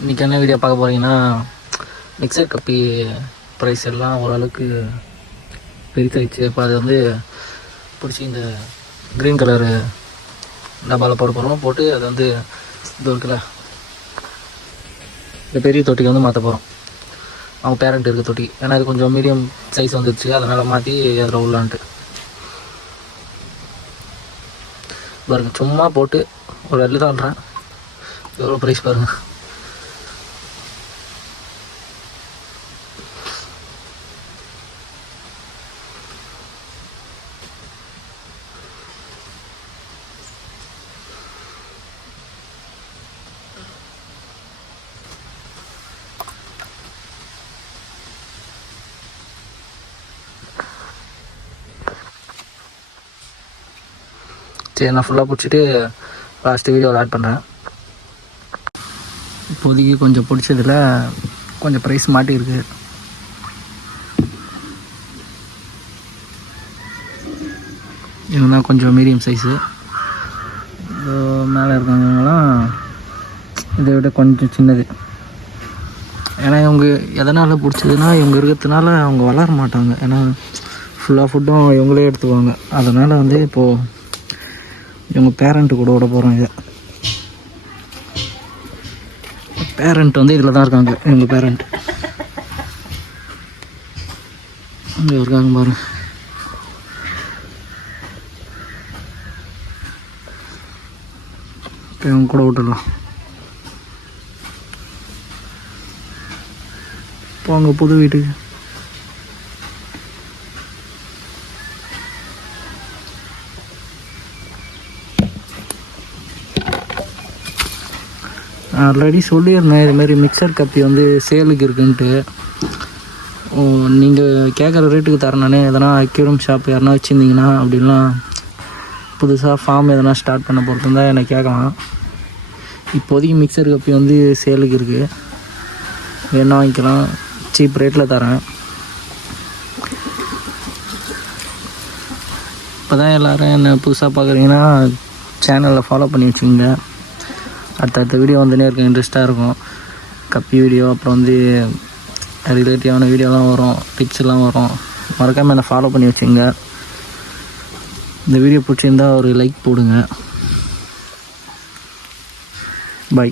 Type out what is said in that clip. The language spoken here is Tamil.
இன்றைக்கி என்ன வீடியோ பார்க்க போகிறீங்கன்னா, மிக்சர் கப்பி ப்ரைஸ் எல்லாம் ஓரளவுக்கு பெருசாகிடுச்சு. இப்போ அது வந்து பிடிச்சி இந்த க்ரீன் கலரு டப்பாவில் போட போகிறோம். போட்டு அதை வந்து இது இருக்குல்ல, இந்த பெரிய தொட்டிக்கு வந்து மாற்ற போகிறோம். அவங்க பேரண்ட் இருக்க தொட்டி, ஏன்னா இது கொஞ்சம் மீடியம் சைஸ் வந்துடுச்சு, அதனால் மாற்றி அதில் உள்ளான்ட்டு பாருங்க. சும்மா போட்டு ஒரு வெள்ளை தாள்றேன், எவ்வளோ ப்ரைஸ் பாருங்கள். சரி, நான் ஃபுல்லாக பிடிச்சிட்டு லாஸ்ட்டு வீடியோவில் ஆட் பண்ணுறேன். இப்போதைக்கு கொஞ்சம் பிடிச்சதில் கொஞ்சம் ப்ரைஸ் மாட்டியிருக்கு. இவங்க தான் கொஞ்சம் மீடியம் சைஸு. மேலே இருக்கவங்கலாம் இதை விட கொஞ்சம் சின்னது. ஏன்னா இவங்க எதனால் பிடிச்சதுன்னா, இவங்க இருக்கிறதுனால அவங்க வளர மாட்டாங்க. ஏன்னா ஃபுல்லாக ஃபுட்டும் இவங்களே எடுத்துக்குவாங்க. அதனால் வந்து இப்போது இவங்க பேரண்ட்டு கூட விட போகிறோம். இதை பேரண்ட் வந்து இதில் தான் இருக்காங்க. இவங்க பேரண்ட் இங்கே இருக்காங்க பாருங்க. இப்போ இவங்க கூட விட்டுடலாம். போங்க புது வீட்டுக்கு. ஆல்ரெடி சொல்லியிருந்தேன் இதுமாரி மிக்சர் கப்பி வந்து சேலுக்கு இருக்குன்ட்டு. நீங்கள் கேட்குற ரேட்டுக்கு தரேன் நான். எதனா அக்யூரம் ஷாப் யாருனா வச்சுருந்தீங்கன்னா, அப்படின்லாம் புதுசாக ஃபார்ம் எதனா ஸ்டார்ட் பண்ண பொறுத்து இருந்தால் என்னை கேட்கலாம். இப்போதைக்கு மிக்சர் கப்பி வந்து சேலுக்கு இருக்குது, வேணா வாங்கிக்கலாம். சீப் ரேட்டில் தரேன். இப்போ தான் எல்லோரும் என்ன புதுசாக பார்க்குறீங்கன்னா சேனலில் ஃபாலோ பண்ணி வச்சுக்கோங்க. அடுத்தடுத்த வீடியோ வந்துனே இருக்கும், இன்ட்ரெஸ்ட்டாக இருக்கும். கப்பி வீடியோ, அப்புறம் வந்து ரிலேட்டிவான வீடியோலாம் வரும், டிப்ஸ்லாம் வரும். மறக்காமல் என்னை ஃபாலோ பண்ணி வச்சுங்க. இந்த வீடியோ பிடிச்சிருந்தால் ஒரு லைக் போடுங்க. பை.